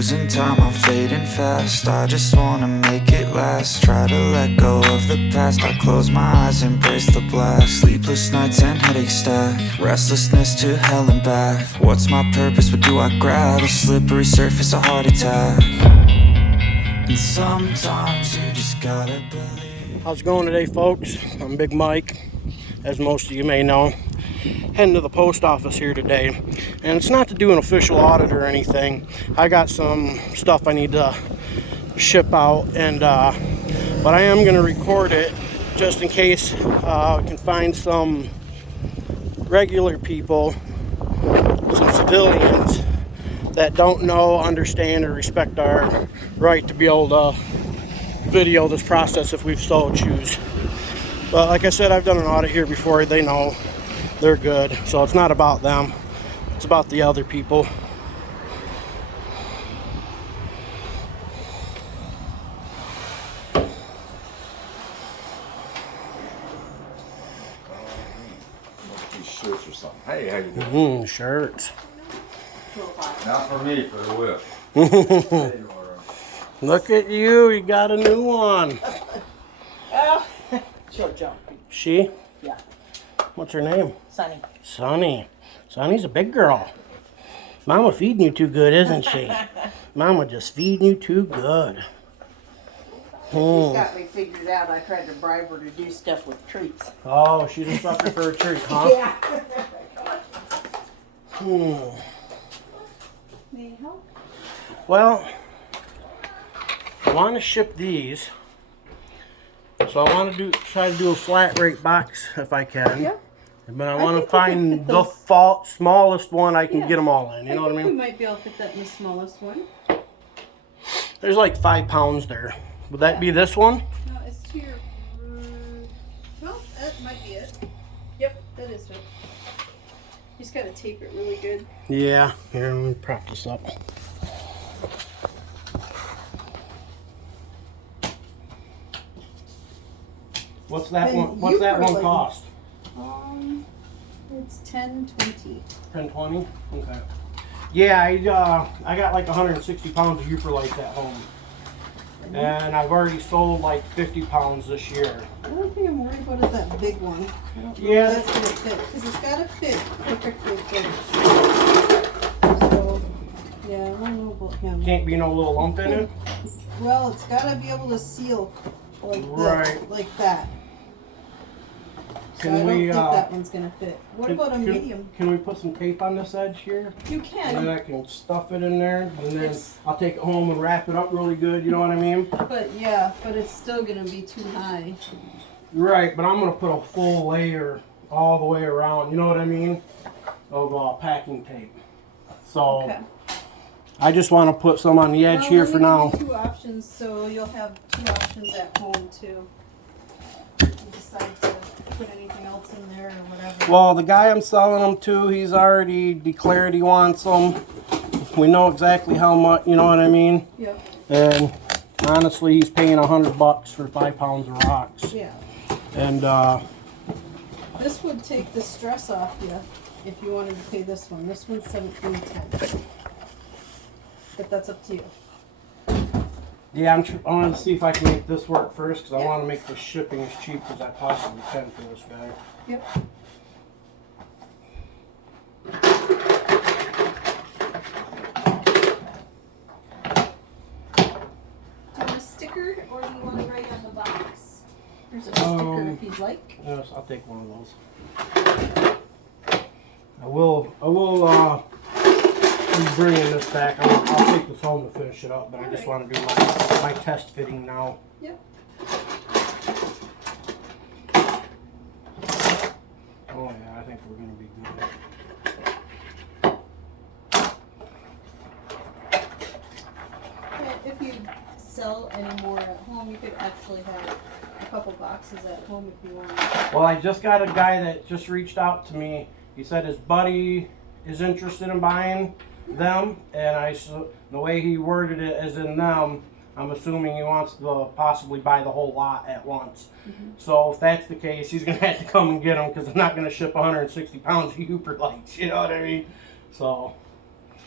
Losing time, I'm fading fast. I just wanna make it last. Try to let go of the past. I close my eyes, embrace the blast. Sleepless nights and headaches stack. Restlessness to hell and back. What's my purpose? What do I grab? A slippery surface, a heart attack. And sometimes you just gotta believe. How's it going today, folks? I'm Big Mike, as most of you may know. Heading to the post office here today, and it's not to do an official audit or anything. I got some stuff I need to ship out, and but I am going to record it just in case I can find some regular people, some civilians that don't know, understand, or respect our right to be able to video this process if we so choose. But like I said, I've done an audit here before. They know. They're good, so it's not about them, it's about the other people. These shirts or something. Hey, how you doing? Shirts. Not for me, for the whip. Look at you, you got a new one. She'll jump. She? Yeah. What's her name? Sunny. Sunny. Sunny's a big girl. Mama feeding you too good, isn't she? Mama just feeding you too good. She's got me figured out. I tried to bribe her to do stuff with treats. Oh, she's a sucker for a treat, huh? Yeah. May I help? Well, I want to ship these. So I want to try to do a flat rate box if I can. Yeah. But I I want to think we can find fit the those. smallest one I can Yeah. get them all in. You know what I We mean? might be able to fit that in the smallest one. There's like 5 pounds there. Would that be this one? No, it's to your. Well, that might be it. Yep, that is it. You just gotta tape it really good. Yeah. Here, let me prop this up. What's that Then one? What's you that were one like- cost? It's 10.20. 10.20. Okay. Yeah, I got like 160 pounds of Euperlites at home, and I've already sold like 50 pounds this year. The only thing I'm worried about is that big one. I don't know Yeah. if that's gonna fit, because it's gotta fit perfectly good. So, yeah, I don't know about him. Can't be no little lump in it. Well, it's gotta be able to seal like Right. that, like that. So Can I don't we? think that one's gonna fit. What about a medium? Can we put some tape on this edge here? You And then can, I can stuff it in there, and then It's- I'll take it home and wrap it up really good. You know what I mean? but yeah, but it's still gonna be too high. Right, but I'm gonna put a full layer all the way around. You know what I mean? Of packing tape. So Okay. I just want to put some on the edge Well, here let for me now. give you 2 options, so you'll have 2 options at home too. If you decide to put anything else in there or whatever. Well, the guy I'm selling them to, he's already declared he wants them. We know exactly how much, you know what I mean? Yep. And honestly, he's paying $100 for 5 pounds of rocks. Yeah. And This would take the stress off you if you wanted to pay this one. This one's $17.10. But that's up to you. yeah, I want to see if I can make this work first because I Yeah. want to make the shipping as cheap as I possibly can for this guy. Yep. Do you want a sticker or do you want to write on the box? There's a sticker if you'd like. Yes, I'll take one of those. I will be bringing this back. I'll take this home to finish it up, but I just want to do my test fitting now. Yep. Oh yeah, I think we're gonna be good. Well, if you sell any more at home, you could actually have a couple boxes at home if you want. Well, I just got a guy that just reached out to me. He said his buddy is interested in buying them, and the way he worded it as in them, I'm assuming he wants to possibly buy the whole lot at once. So if that's the case, he's gonna have to come and get them because I'm not gonna ship 160 pounds of Euperlites. You know what I mean? So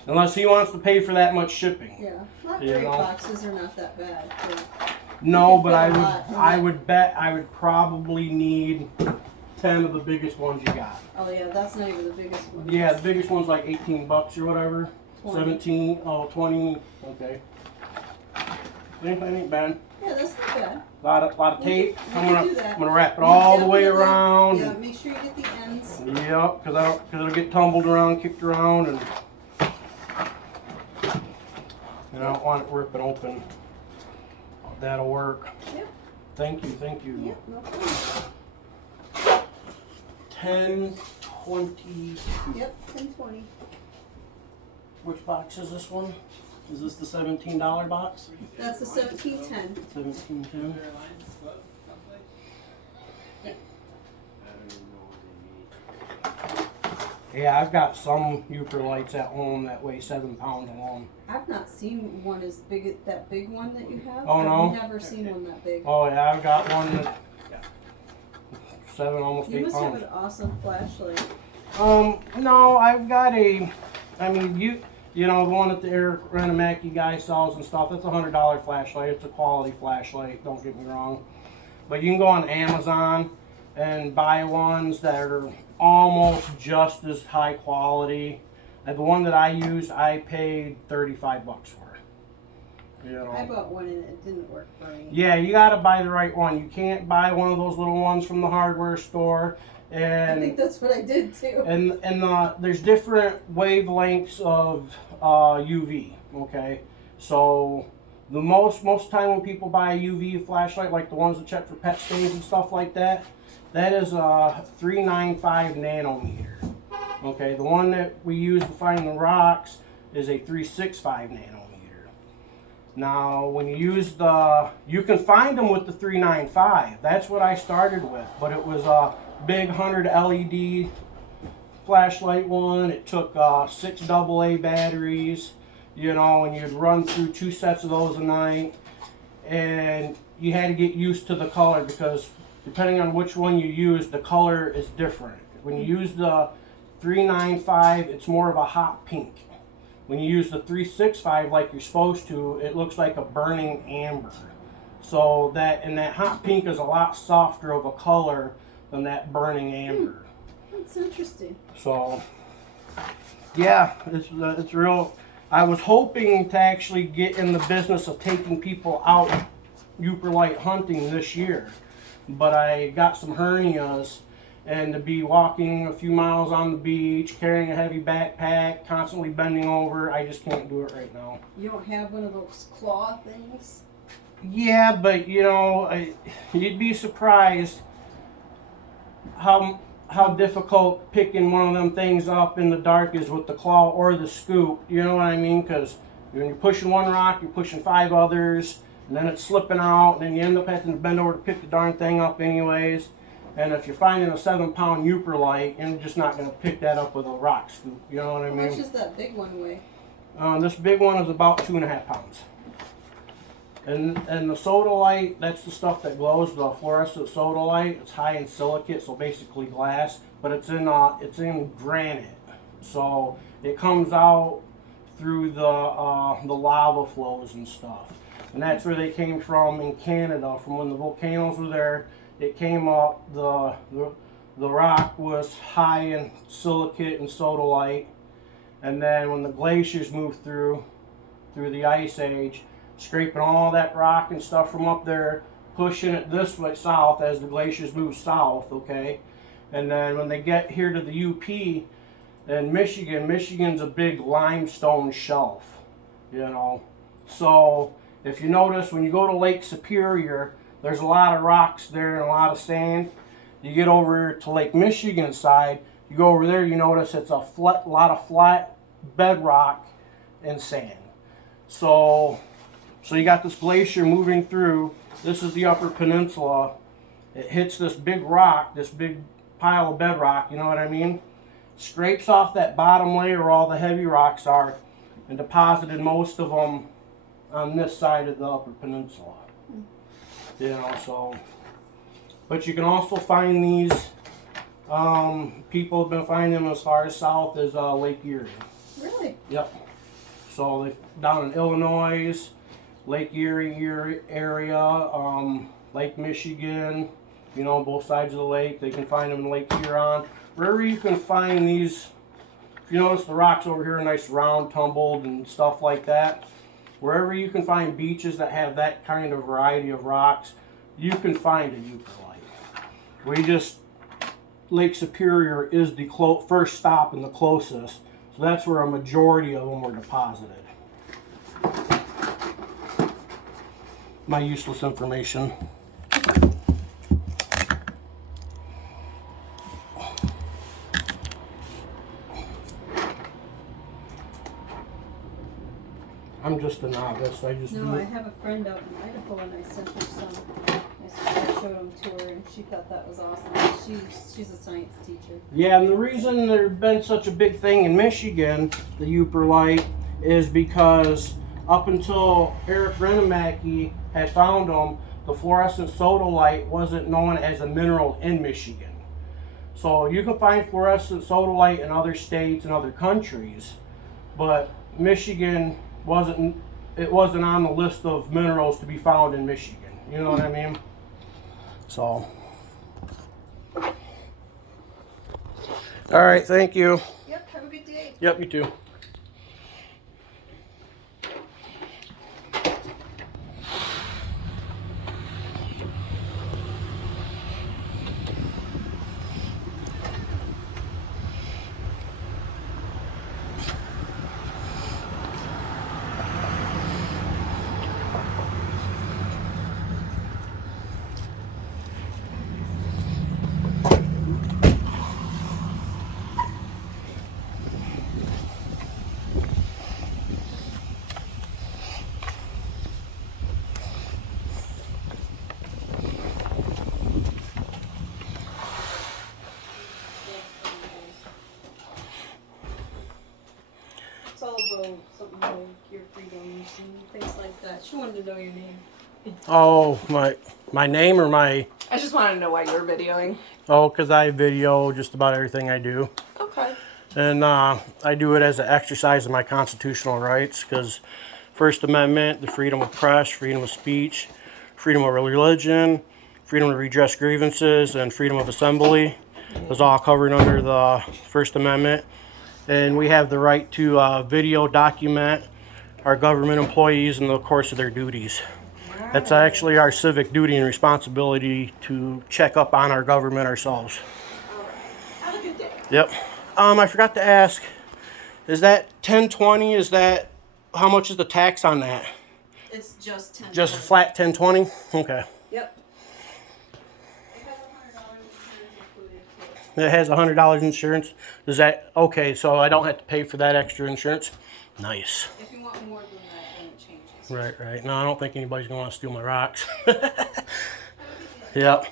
Unless he wants to pay for that much shipping. Yeah, flat You rate know. boxes are not that bad. No, You but can I fit a would, lot in I that. would bet I would probably need 10 of the biggest ones you got. Oh yeah, that's not even the biggest one. Yeah, the biggest one's like $18 or whatever. 20. 17, oh, 20, okay. Ain't bad. Yeah, that's not bad. Lot of We tape. can- I'm we can gonna, do that. I'm gonna wrap it You all the way definitely- around. Yeah, make sure you get the ends. Yep, cause it'll get tumbled around, kicked around, and I don't want it ripping open. That'll work. Yep. Thank you. Yep, no problem. 1020. Yep, 1020. Which box is this one? Is this the $17 box? That's the 1710. 1710. Yeah, I've got some Euchre lights at home that weigh 7 pounds alone. I've not seen one as big as that big one that you have. Oh, no? I've never seen one that big. Oh yeah, I've got one that 7, almost You 8 must have pounds. an awesome flashlight. No, I've got I mean, you know, the one that the Eric Renamaki guy sells and stuff, it's a $100 flashlight. It's a quality flashlight, don't get me wrong. But you can go on Amazon and buy ones that are almost just as high quality. And the one that I use, I paid $35 for. You know. I bought one and it didn't work for me. Yeah, you gotta buy the right one. You can't buy one of those little ones from the hardware store. I And think that's what I did too. there's different wavelengths of UV. Okay, so the most time when people buy a UV flashlight, like the ones that check for pet stains and stuff like that, that is a 395 nanometer. Okay, the one that we use to find the rocks is a 365 nanometer. Now, when you use you can find them with the 395. That's what I started with, but it was a big 100 LED flashlight one. It took 6 AA batteries, you know, and you'd run through 2 sets of those a night, and you had to get used to the color because depending on which one you use, the color is different. When you use the 395, it's more of a hot pink. When you use the 365 like you're supposed to, it looks like a burning amber. So that hot pink is a lot softer of a color than that burning amber. That's interesting. So yeah, it's real. I was hoping to actually get in the business of taking people out Euchre light hunting this year, but I got some hernias. And to be walking a few miles on the beach, carrying a heavy backpack, constantly bending over, I just can't do it right now. You don't have one of those claw things? Yeah, but you know, you'd be surprised how difficult picking one of them things up in the dark is with the claw or the scoop. You know what I mean? Because when you're pushing one rock, you're pushing 5 others, and then it's slipping out, and then you end up having to bend over to pick the darn thing up anyways. And if you're finding a 7-pound Euchre light, you're just not going to pick that up with a rock scoop. You know what I How much mean? does that big one weigh? This big one is about 2.5 pounds. And the soda light, that's the stuff that glows. The fluorescent soda light. It's high in silicate, so basically glass, but it's in granite, so it comes out through the lava flows and stuff. And that's where they came from in Canada, from when the volcanoes were there. It came up, the rock was high in silicate and sodalite, and then when the glaciers moved through the ice age, scraping all that rock and stuff from up there, pushing it this way south as the glaciers move south, okay? And then when they get here to the UP in Michigan's a big limestone shelf, you know. So if you notice, when you go to Lake Superior, there's a lot of rocks there and a lot of sand. You get over to Lake Michigan side, you go over there, you notice it's a lot of flat bedrock and sand. So you got this glacier moving through. This is the Upper Peninsula. It hits this big rock, this big pile of bedrock, you know what I mean? Scrapes off that bottom layer where all the heavy rocks are and deposited most of them on this side of the Upper Peninsula. You know, so, but you can also find these, people have been finding them as far south as Lake Erie. Really? Yep. So they down in Illinois, Lake Erie area, Lake Michigan, you know, both sides of the lake. They can find them in Lake Huron. Wherever you can find these, if you notice the rocks over here are nice round, tumbled and stuff like that. Wherever you can find beaches that have that kind of variety of rocks, you can find a euperlite. Lake Superior is the first stop and the closest. So that's where a majority of them were deposited. My useless information. I'm just a novice. I have a friend out in Idaho, and I sent her some. I showed them to her, and she thought that was awesome. She's a science teacher. Yeah, and the reason there's been such a big thing in Michigan, the euperlite, is because up until Eric Renemacki had found them, the fluorescent sodalite wasn't known as a mineral in Michigan. So you can find fluorescent sodalite in other states and other countries, but Michigan wasn't on the list of minerals to be found in Michigan. You know what I mean? So. All right, thank you. Yep, have a good day. Yep, you too. It's all about something like your freedoms and things like that. She wanted to know your name. Oh, my name or my... I just wanted to know why you're videoing. Oh, because I video just about everything I do. Okay. And I do it as an exercise of my constitutional rights, because First Amendment, the freedom of press, freedom of speech, freedom of religion, freedom to redress grievances, and freedom of assembly is all covered under the First Amendment. And we have the right to video document our government employees in the course of their duties. That's actually our civic duty and responsibility to check up on our government ourselves. Have a good day. Yep. I forgot to ask, is that 1020, how much is the tax on that? It's just 10. Just flat 1020? Okay. Yep. It has $100 insurance. Does that, okay, so I don't have to pay for that extra insurance? Nice. If you want more than that, then it changes. Right. No, I don't think anybody's gonna want to steal my rocks. Yep.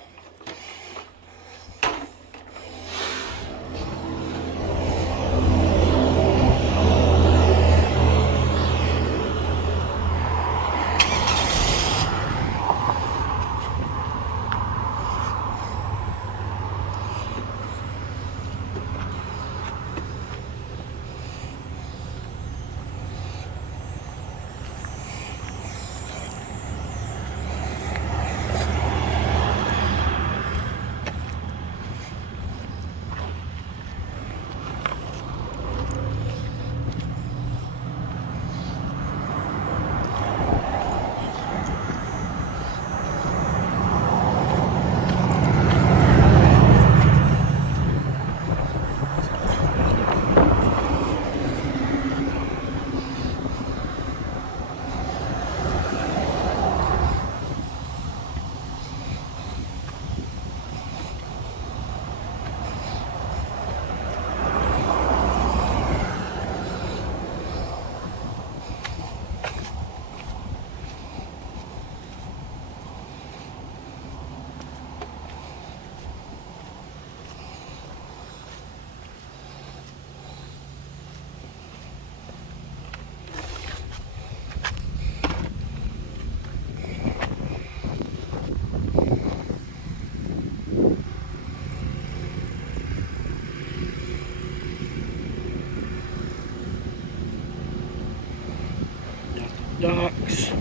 docks.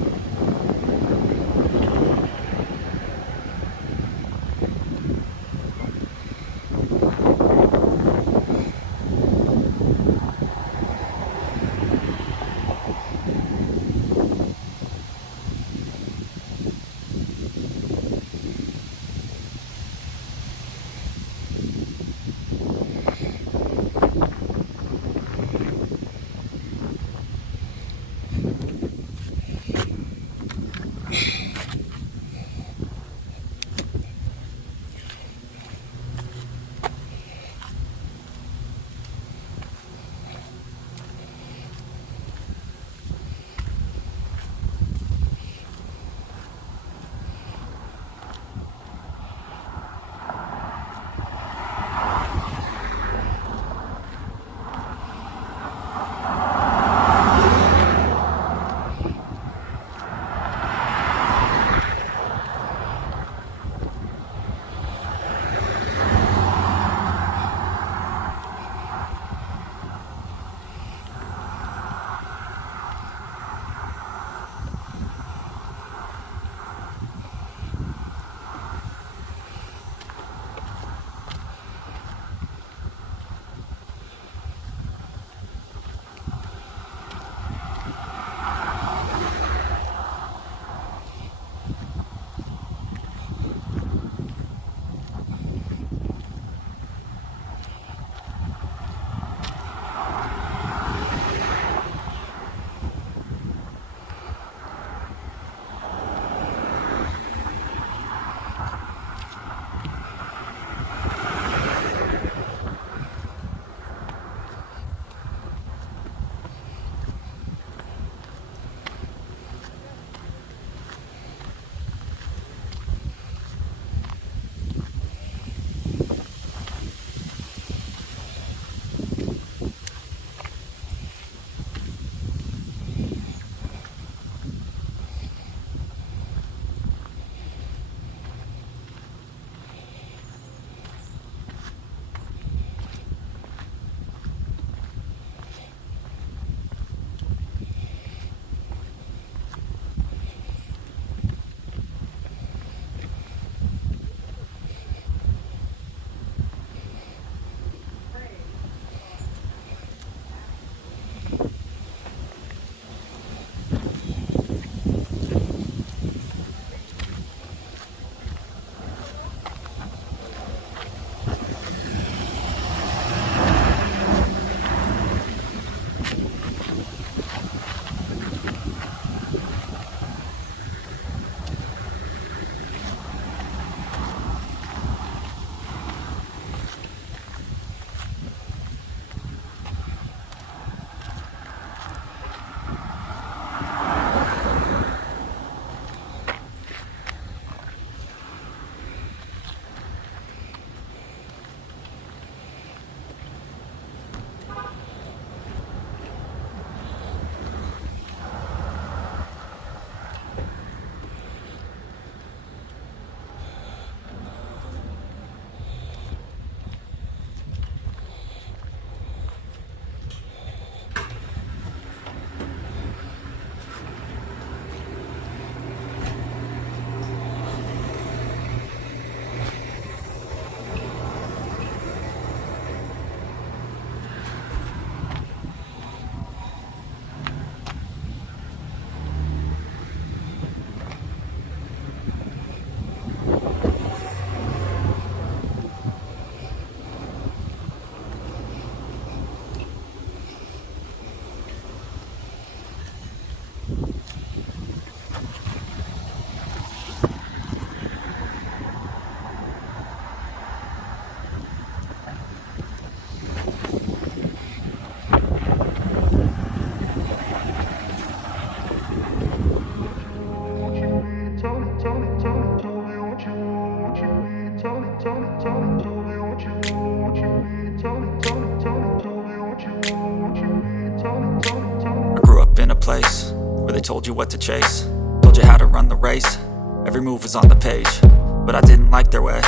place where they told you what to chase, told you how to run the race. Every move was on the page, but I didn't like their way.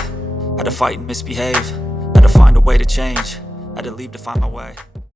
Had to fight and misbehave, had to find a way to change, had to leave to find my way.